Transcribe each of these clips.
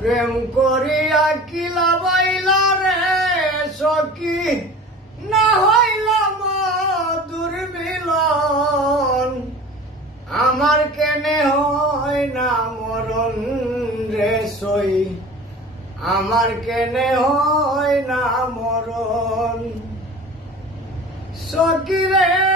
প্রেম করিয়া কিলা বাইলা রে সখী? না হইল দুর্মিলন। আমার কেনে হয় না মরণ রে সই? আমার কেনে হয় না মরণ। সখী রে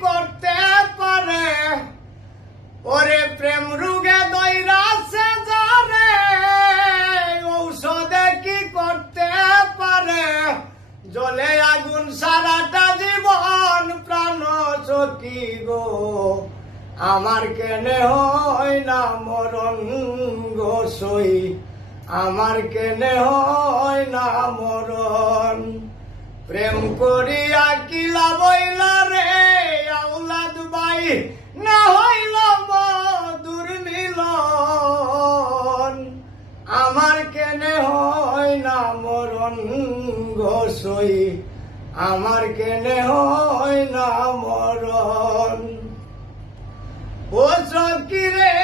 করতে পারে। ওরে প্রেম রোগে সেজারে ঔষধে কি করতে পারে? জলে আগুন সারাটা জীবন প্রাণ সখী গো। আমার কেনে হয় না মরণ গো সই। আমার কেনে হয় না মরণ। প্রেম করিয়া আউলাদ বাই না হইল দুর্মিলন আমার কেনে হয় না মরণ গোসই। আমার কেনে হয় না মরণ। ও সকিরে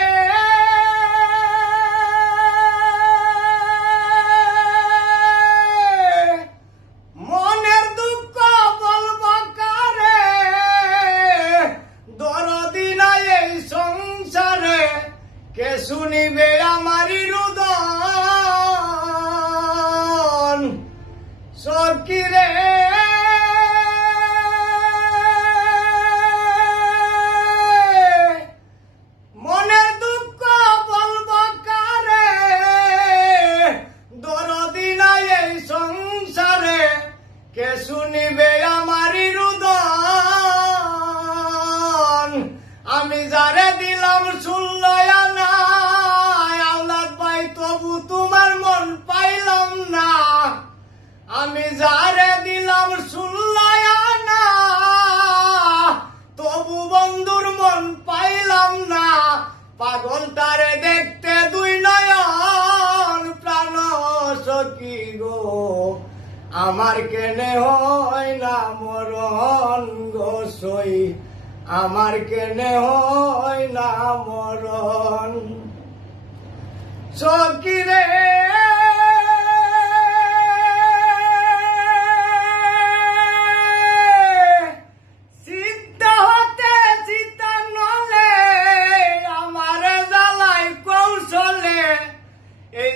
কে শুনিবে আমারি রুদন সকিরে মনের দুঃখ বলব কারে? দরদি নাই এই সংসারে, কে শুনিবে আমারি রুদন আমি যারে দিলাম শুনলয়া আমি যারে দিলাম শুনলয়া না তবু বন্ধুর মন পাইলাম না। পাগল তারে দেখতে দুই নয়ন প্রাণ সখী গো। আমার কেনে হয় না মরণ গো সই। আমার কেনে হয় না মরণ। সকিরে সিদ্ধ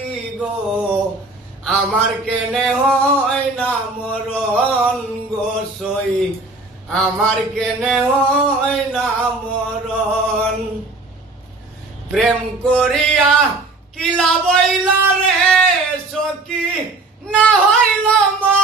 সখী গো। আমার কেনে হয় না মরণ গোসই আমার কেনে হয় না মরণ। প্রেম করিয়া কিলা বইলা রে সখী, না হইল দুর্মিলন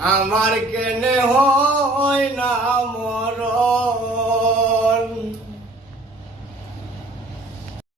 আমার কেনে হয় না মরণ।